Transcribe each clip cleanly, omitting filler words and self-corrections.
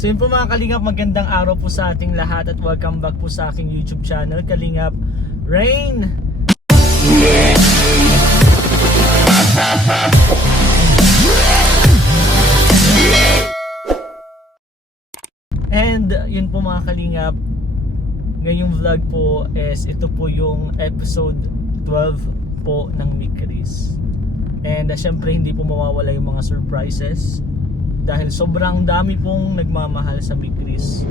So yun po mga Kalingap, magandang araw po sa ating lahat at welcome back po sa aking YouTube channel, Kalingap Rain. And yun po mga Kalingap, ngayong vlog po is ito po yung episode 12 po ng Mikris. And syempre hindi po mawawala yung mga surprises dahil sobrang dami pong nagmamahal sa Mikris.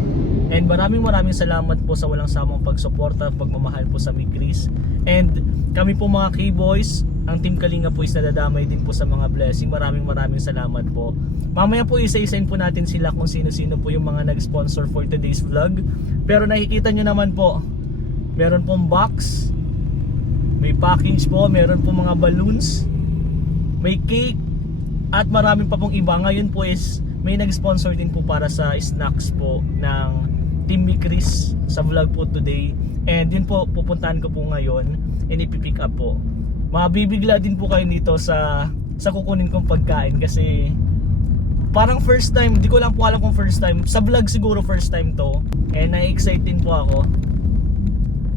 And maraming salamat po sa walang samang pagsuporta at pagmamahal po sa Mikris. And kami po mga K-Boys, ang Team Kalinga po is nadadamay din po sa mga blessing. Maraming salamat po. Mamaya po isa-isain po natin sila kung sino-sino po yung mga nag-sponsor for today's vlog. Pero nakikita nyo naman po, meron pong box, may package po, meron pong mga balloons, may cake, at marami pa pong iba. Ngayon po is may nag-sponsor din po para sa snacks po ng Team Mikris sa vlog po today. And yun po, pupuntahan ko po ngayon and ipipick up po. Mabibigla din po kayo dito sa kukunin kong pagkain kasi parang first time, di ko lang po alam kung first time. Sa vlog siguro first time to. And na-excite din po ako.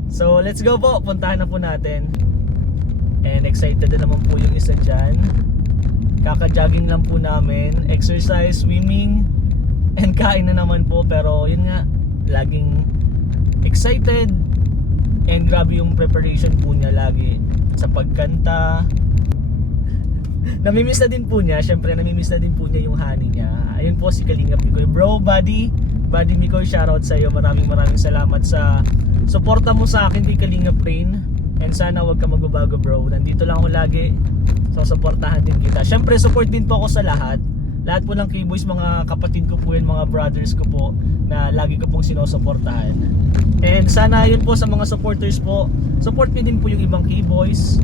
So let's go po, puntahan na po natin. And excited na naman po yung isa dyan. Kaka-jogging lang po namin, exercise, swimming, and kain na naman po. Pero yun nga, laging excited. And grabe yung preparation po niya lagi sa pagkanta. Namimiss na din po niya, syempre namimiss na din po niya yung honey niya. Ayun po si Kalingap Mikoy. Bro, buddy Mikoy, shoutout sa iyo. Maraming salamat sa suporta mo sa akin kay Kalingap Rain. And sana wag ka magbabago bro. Nandito lang ako lagi. So suportahan din kita. Syempre support din po ako sa lahat. Lahat po ng K-Boys, mga kapatid ko po yun, mga brothers ko po na lagi ko pong sinusuportahan. And sana yun po sa mga supporters po, support niyo din po yung ibang K-Boys.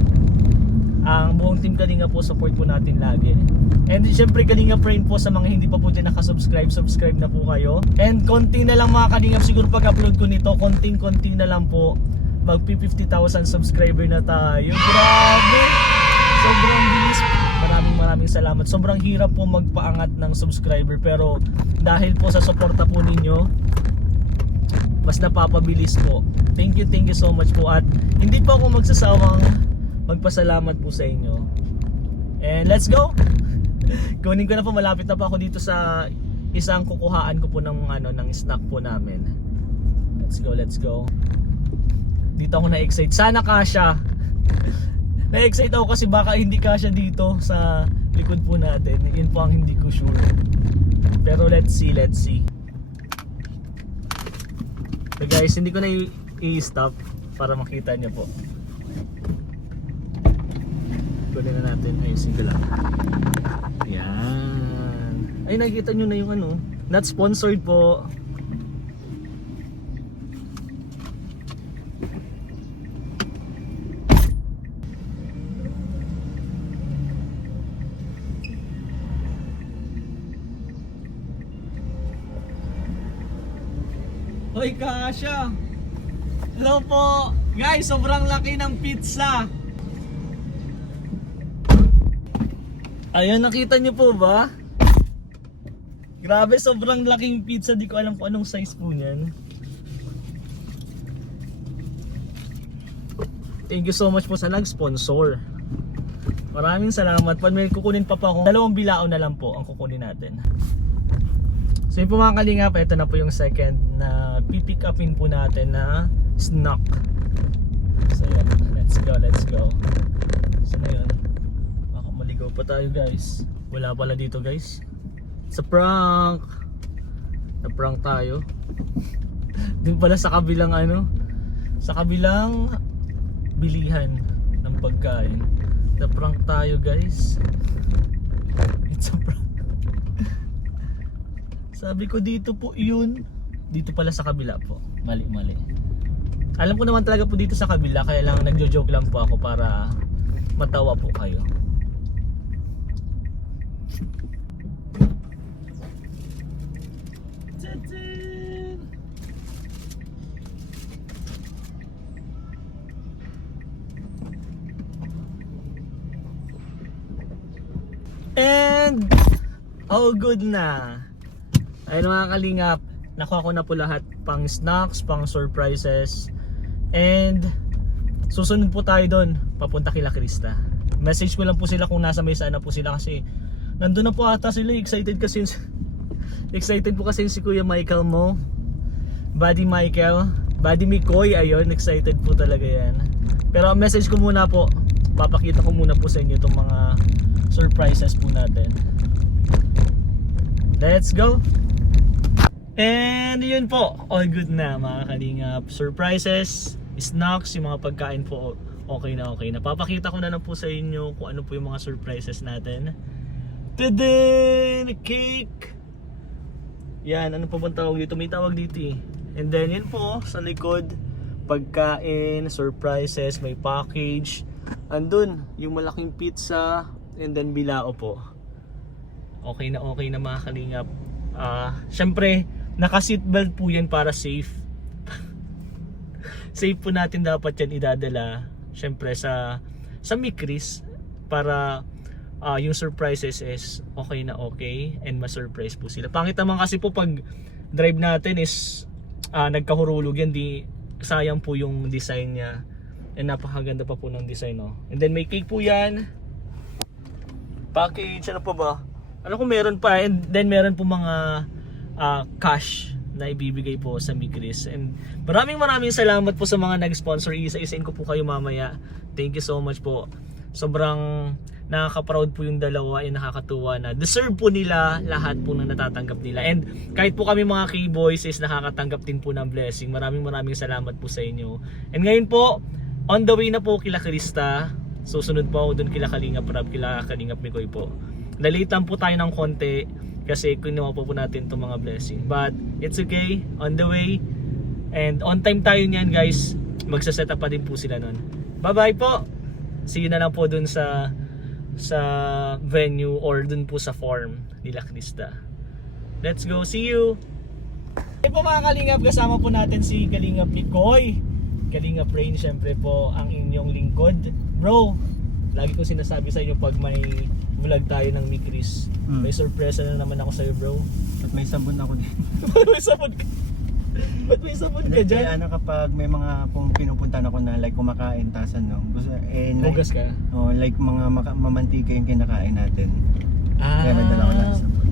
Ang buong Team Kalinga po, support po natin lagi. And syempre Kalinga Rain po, sa mga hindi pa po din nakasubscribe, subscribe na po kayo. And konti na lang mga Kalingap, siguro pag upload ko nito, konting na lang po, mag 50,000 subscriber na tayo. Grabe! Sobrang bilis. Maraming salamat. Sobrang hirap po magpaangat ng subscriber, pero dahil po sa suporta po ninyo, mas napapabilis po. Thank you so much po. At hindi po ako magsasawang magpasalamat po sa inyo. And let's go! Kunin ko na po, malapit na po ako dito sa isang kukuhaan ko po ng snack po namin. Let's go. Dito ako na-excite. Sana kasya. Na-excite ako kasi baka hindi kasya dito sa likod po natin. Yun po ang hindi ko sure. Pero let's see. So guys, hindi ko na i-stop para makita niyo po. Kunin na natin. Ayusin ko lang. Ayan. Ay, nakikita nyo na yung not sponsored po. Hoy kasya. Hello po. Guys, sobrang laki ng pizza. Ayun, nakita nyo po ba? Grabe, sobrang laking pizza. Di ko alam kung anong size po niyan. Thank you so much po sa nag-sponsor. Maraming salamat. Pag may kukunin pa ako, 2 bilao na lang po ang kukunin natin. So yun po mga Kalingap, ito na po yung second na pipick upin po natin na snack. So yun, let's go. So yun, baka maligaw pa tayo guys. Wala pala dito guys. Sa prank. Na-prank tayo. Din pala sa kabilang sa kabilang bilihan ng pagkain. Na-prank tayo guys. It's a prank. Sabi ko dito po yun. Dito pala sa kabila po. Mali. Alam ko naman talaga po dito sa kabila, kaya lang nagjo-joke lang po ako para matawa po kayo. And all good na. Ayun mga kalingap, nakuha ko na po lahat pang snacks, pang surprises. And susunod po tayo doon, papunta kila Krista. Message ko lang po sila kung nasa may sana po sila kasi nandun na po ata sila, excited kasi excited po kasi si Kuya Michael mo. Buddy Michael, Buddy Mikoy, ayun, excited po talaga yan. Pero ang message ko muna po, papakita ko muna po sa inyo itong mga surprises po natin. Let's go! And yun po, all good na mga kalingap. Surprises, snacks, yung mga pagkain po okay na okay. Napapakita ko na lang po sa inyo kung ano po yung mga surprises natin. Tadaan! Cake! Yan, ano pa bang tawag dito? May tawag dito eh. And then yun po, sa likod, pagkain, surprises, may package. Andun, yung malaking pizza, and then bilao po. Okay na mga kalingap. Syempre, naka-seatbelt po yan para safe. Safe po natin dapat yan idadala. Syempre sa Mikris para yung surprises is okay na okay and ma-surprise po sila. Pangit naman kasi po pag drive natin is nagkahurulog yan, di sayang po yung design niya. And napakaganda pa po ng design, no? And then may cake po yan. Package, ano pa ba? Ano kung meron pa, and then meron po mga cash na ibibigay po sa Mikris. And maraming salamat po sa mga nag-sponsor. Isa-isain ko po kayo mamaya. Thank you so much po. Sobrang nakaka-proud po yung dalawa, and nakakatuwa na deserve po nila lahat po ng natatanggap nila. And kahit po kami mga K-boys is nakakatanggap din po ng blessing. Maraming salamat po sa inyo. And ngayon po, on the way na po kila Krista. Susunod po ako dun kila Kalingap Rab, kila Kalingap Mikoy po. Nalitan po tayo ng konti kasi kinuha po natin itong mga blessing. But it's okay, on the way. And on time tayo niyan guys. Magsaset up pa din po sila nun. Bye bye po. See you na lang po dun sa venue or dun po sa farm nila Krista. Let's go, see you. Hey po mga Kalingap, kasama po natin si Kalingap Mikoy, Kalingap Rain, syempre po ang inyong lingkod. Bro, lagi ko sinasabi sa inyo pag may vlog tayo ng Mikris, may surpresa na naman ako sa'yo, bro. At may sabon ako din. May sabon ka? Ba't may sabon ka dyan? Ano kapag may mga kung pinupuntan ako na like kumakain tasan no. Gusto Hugas ka? Oh, like mga mamantika yung kinakain natin. Ah. Kaya nagdala ko ng sabon.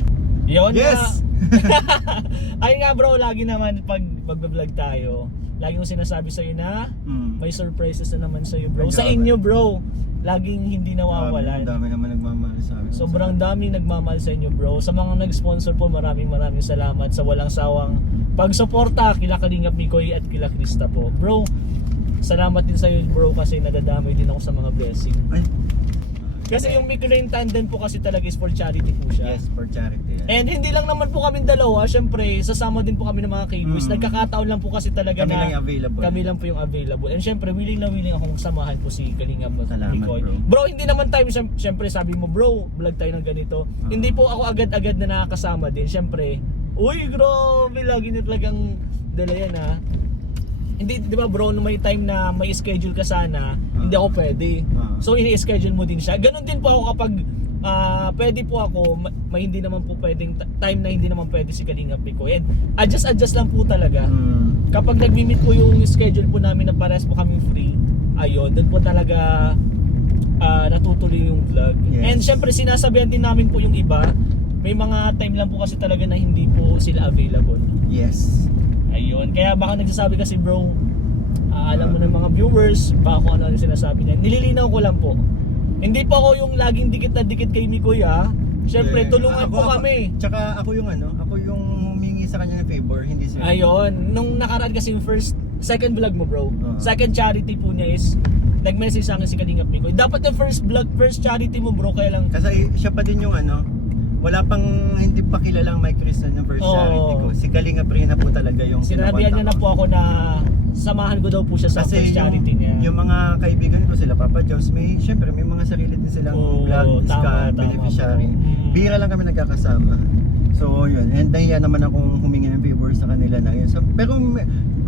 Yun Yes! Ayun nga bro, lagi naman pag magbe-vlog tayo, lagi kong sinasabi sa'yo na may surprises na naman sa'yo bro. Sa inyo bro, laging hindi nawawalan. Dami naman nagmamahal sa amin. Sobrang daming nagmamahal sa inyo bro. Sa mga nag-sponsor po, maraming salamat sa walang sawang pagsuporta kila Kalingap Mikoy at kila Krista po. Bro, salamat din sa iyo bro kasi nadadamay din ako sa mga blessing. Ay. Kasi yung Mikoy Tandem po kasi talaga is for charity po siya. Yes, for charity. And hindi lang naman po kami dalawa, syempre sasama din po kami ng mga K-boys. Nagkakataon lang po kasi talaga Kami na lang yung available. Kami lang po yung available. And syempre willing na willing akong samahan po si Kalingap Salamat, Mikoy. Bro, hindi naman time, syempre sabi mo bro, vlog tayo ng ganito. Hindi po ako agad-agad na nakakasama din. Syempre, uy grabe, lagi na talagang dala yan ha. Hindi, di ba bro, nung may time na may schedule ka sana, hindi ako pwede. So ini-schedule mo din siya. Ganon din po ako kapag pwede po ako, may hindi naman po pwedeng time na hindi naman pwede si Kalingap Mikoy. And adjust lang po talaga. Kapag nagmi-meet po yung schedule po namin na pares po kami free, ayun, doon po talaga natutuloy yung vlog. Yes. And syempre sinasabihan din namin po yung iba, may mga time lang po kasi talaga na hindi po sila available. Yes. Ayun, kaya baka nagsasabi kasi bro, alam mo ng mga viewers, baka kung ano yung sinasabi niya. Nililinaw ko lang po. Hindi po ako yung laging dikit na dikit kay Mikoy ha. Siyempre, tulungan po kami. Tsaka ako yung ako yung humingi sa kanya ng favor, hindi siya. Ayun, nung nakaraan kasi yung second vlog mo bro, second charity po niya is, nag-message sa akin si Kalingap Mikoy. Dapat yung first vlog, first charity mo bro, kaya lang. Kasi siya pa din yung wala pang hindi pa kilalang Mike Chris na first charity ko. Si Kalingap Rain na po talaga yung sinabihan niya na po ako na samahan ko daw po siya sa kasi first charity niya. Yung mga kaibigan ko sila Papa Jones, syempre may mga sarili din silang vlog, ska, beneficiary. Bira lang kami nagkakasama. So yun, and nahiya naman akong humingi ng favor sa kanila na yun. So, pero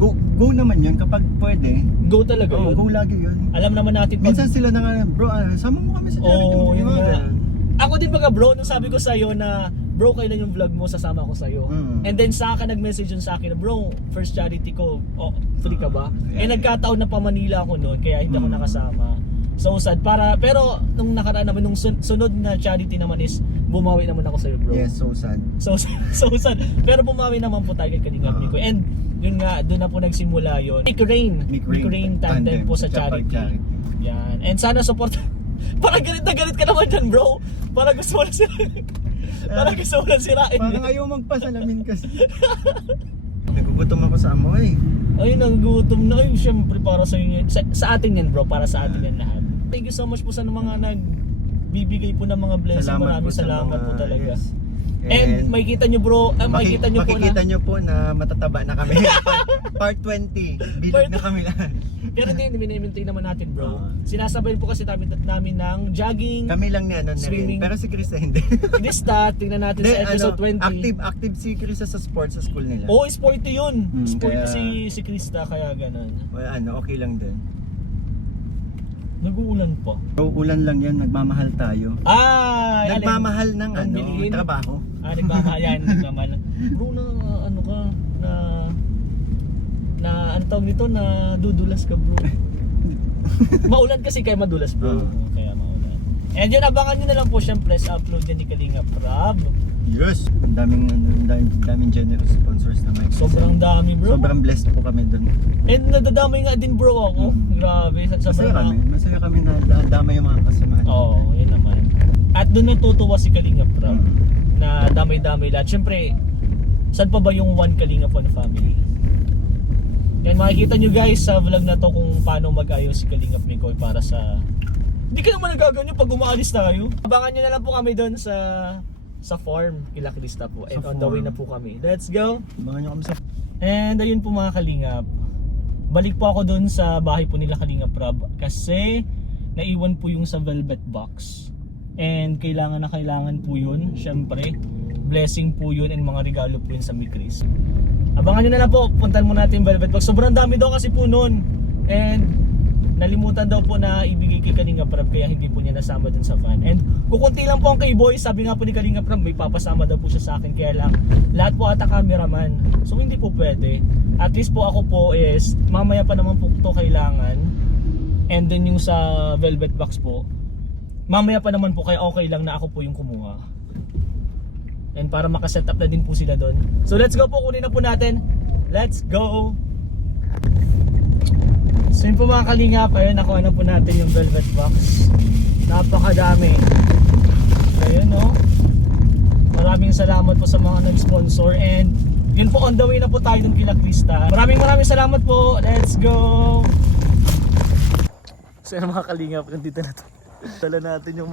go naman yun kapag pwede. Go talaga yun. Go lagi yun. Alam naman natin Minsan sila na nga, bro, sama mo kami sa charity mo. yun nga. ako din baga bro, nung sabi ko sa'yo na bro, kailan yung vlog mo, sasama ko sa'yo. And then saka nag-message yun sa akin na bro, first charity ko, free ka ba? Nagkataon na pa Manila ako noon, kaya hindi ako nakasama. So sad, pero nung nakaraan naman, nung sunod na charity naman is, bumawi naman ako sa'yo bro. Yes, so sad. So sad. Pero bumawi naman po tayo kay Kalingap Mikoy. And yun nga, doon na po nagsimula yun. Mick Rain tandem po sa charity. Yan. And sana support. Parang galit na galit ka naman dyan bro. Parang gusto mo na sirain. Parang gusto mo na sirain. Parang ayaw magpasalamin kasi. Nagugutom ako sa amoy. Ay, nagugutom na. Ay, syempre para sa inyo. Sa atin yan bro, para sa atin yan lahat. Thank you so much po sa mga nagbibigay po ng mga blessing. Maraming salamat po talaga. Yes. And makikita nyo bro, makikita nyo po na matataba na kami. Part 20, bilog na kami lahat. Pero hindi, minimaintain naman natin bro. Sinasabay po kasi namin ng jogging. Kami lang ni swimming. Pero si Krista hindi. Krista, tingnan natin sa episode 20. Active si Krista sa sports sa school nila. Oo, sporty yun. Sporty kaya... si Krista, kaya ganun. Okay lang din. Nag-uulan pa. So, ulan lang yan, nagmamahal tayo. Nagmamahal ng trabaho. Nagmamahal yan, nagmamahal. Bro, ano ka, ano tawag nito, na dudulas ka bro. Maulan kasi kaya madulas bro. Kaya maulan. And yun, abangan nyo na lang po syempre sa upload niya ni Kalingap Rab. Yes, ang daming generous sponsors na may. Sobrang dami bro. Sobrang blessed po kami dun. And nadadamay nga din bro ako. Grabe. Masaya kami na damay yung mga kasamahan. Oo, yun naman. At dun natutuwa si Kalingap Rab na damay-damay lahat. Siyempre, saan pa ba yung one Kalingap One family? Yan, makikita nyo guys sa vlog na to kung paano mag-ayos si Kalingap Mikoy para sa... Hindi ka naman nagaganyo pag umaalis tayo. Abangan nyo na lang po kami doon sa farm kila Krista po. And on the way na po kami. Let's go! Abangan nyo kami sa... And ayun po mga Kalingap. Balik po ako doon sa bahay po nila Kalingap Rab kasi naiwan po yung sa velvet box. And kailangan po yun. Syempre, blessing po yun and mga regalo po yun sa Mikris. Abangan nyo na lang po, puntan mo natin yung velvet box. Sobrang dami daw kasi po nun. And nalimutan daw po na ibigay kay Kalingap Rab kaya hindi po niya nasama dun sa van. And kukunti lang po ang kay Boy, sabi nga po ni Kalingap Rab may papasama daw po siya sa akin kaya lang lahat po ata cameraman. So hindi po pwede. At least po ako po is mamaya pa naman po ito kailangan. And then yung sa velvet box po mamaya pa naman po kaya okay lang na ako po yung kumuha. And para makaset up na din po sila doon. So let's go po, kunin na po natin. Let's go! So yun po mga Kalingap, ayun nakuha na po natin yung velvet box. Napakadami. Ayun no. Maraming salamat po sa mga nag-sponsor. And yun po, on the way na po tayo dun kila Krista. Maraming salamat po. Let's go! So yun mga Kalingap, nandito na to. Dala natin yung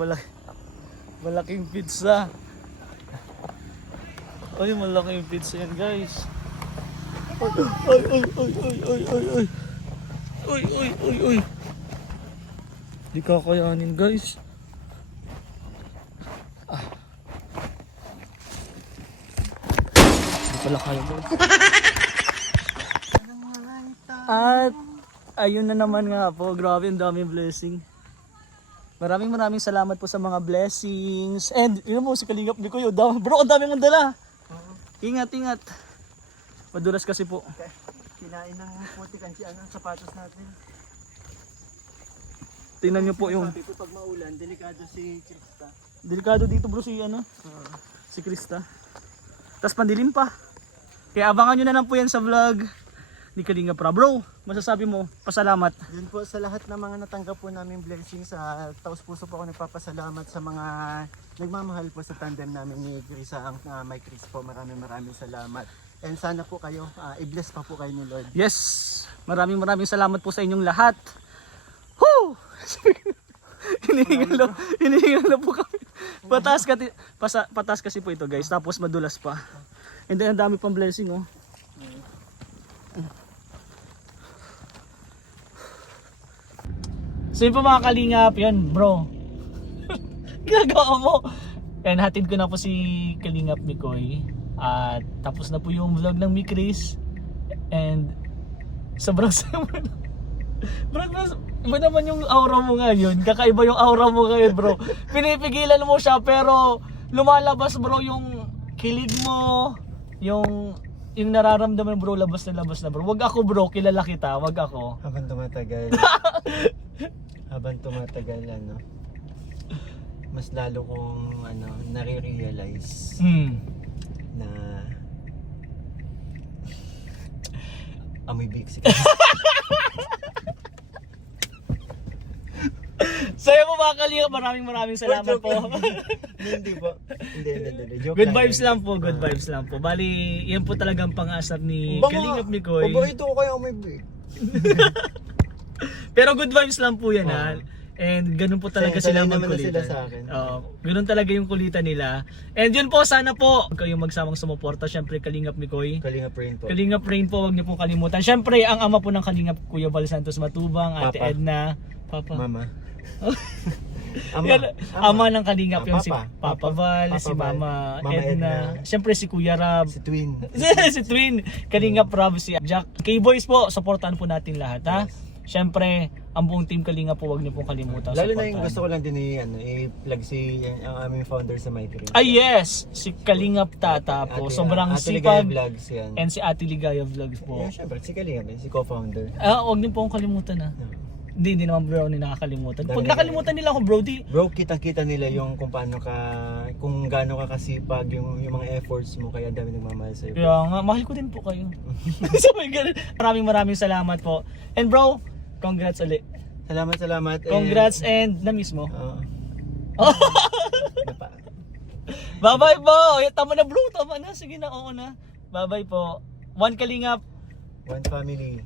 malaking pizza. Ay, malaking pizza yan guys. Uy. Di kakayanin guys. Di pala kaya guys. At ayun na naman nga po. Grabe, ang daming blessing. Maraming salamat po sa mga blessings. And yun mo si Kalingap Mikoy. Bro, ang dami mong dala. Ingat. Madulas kasi po. Kinain ng putik ang sapatos natin. Tingnan nyo po yung... Sabi ko pag maulan, delikado si Krista. Delikado dito bro si si Krista. Tapos pandilim pa. Kaya abangan nyo na lang po yan sa vlog ni Kalingap Rab. Bro, masasabi mo, pasalamat. Yun po sa lahat ng mga natanggap po namin blessings. Taos puso po ako nagpapasalamat sa mga nagmamahal po sa tandem namin ni Krista ang may Chris po. Maraming salamat. And sana po kayo, i-bless pa po kayo ni Lord. Yes! Maraming salamat po sa inyong lahat. Woo! Hinihingal na po kami. Patas kasi po ito guys. Tapos madulas pa. And then ang dami pang blessing oh. So yun po mga Kalingap, yun bro. Ginagawa mo. And hatid ko na po si Kalingap Mikoy. At tapos na po yung vlog ng Mikris. And sobrang Iba naman yung aura mo ngayon. Kakaiba yung aura mo ngayon, bro. Pinipigilan mo siya pero lumalabas, bro, yung kilig mo, yung nararamdaman, bro, labas na, bro. Wag ako, bro, kilala kita, wag ako. Habang tumatagal, ano, mas lalo kong, ano, nare-realize na amoy biksi ka. Sa'yo po mga kalingap, maraming salamat po. Hindi po. Hindi. Joke Good lang vibes yun. lang po, good vibes lang po. Bali, yan po talagang pang-asar ni Baka- Kalingap Mikoy. Baka ito ko kaya amoy biksi. Pero good vibes lang po yan, ha. And ganun po talaga Sanay sila naman na magkulitan. sila sa akin. Oo, ganun talaga yung kulitan nila. And yun po, sana po kayong magsamang sumuporta. Syempre, Kalingap Mikoy. Kalingap rin po. Kalingap Rain po, wag niyo pong kalimutan. Syempre, ang ama po ng Kalingap, Kuya Val Santos Matubang, Ate Papa. Edna, Papa. Mama. Yan, ama ng Kalingap yung si Papa. Papa Val, si Val, Mama Mama Edna. Syempre si Kuya Rab. Si Twin. Si Twin, Kalingap Rab, si Jack. K-Boys po, supportahan po natin lahat, ha? Syempre, ang buong team Kalingap po, wag niyo pong kalimutan. Lalo na supportahan. yung gusto ko lang din i-plug si ang aming founder sa Micro. Ah yes, si Kalingap Tata po. Sobrang Ate Ligaya sipag. Vlogs yan. And si Ate Ligaya Vlogs po. Yeah, syempre, si Kalingap, si co-founder. Huwag niyo pong kalimutan, ha? Hindi naman, bro, ni nakakalimutan. Pag Dami- nakalimutan nila ako, bro, di. Bro, kitang-kita nila yung kung paano kung gaano ka kasipag, yung mga efforts mo, kaya dami nagmamahal sa'yo. Kaya nga, mahal ko din po kayo. So, my God. Maraming salamat po. And bro, congrats ulit. Salamat. Congrats and na-miss mo. Napa. Bye-bye po. Tama na, bro. Tama na. Sige na, oo na. Bye-bye po. One Kalingap. One family.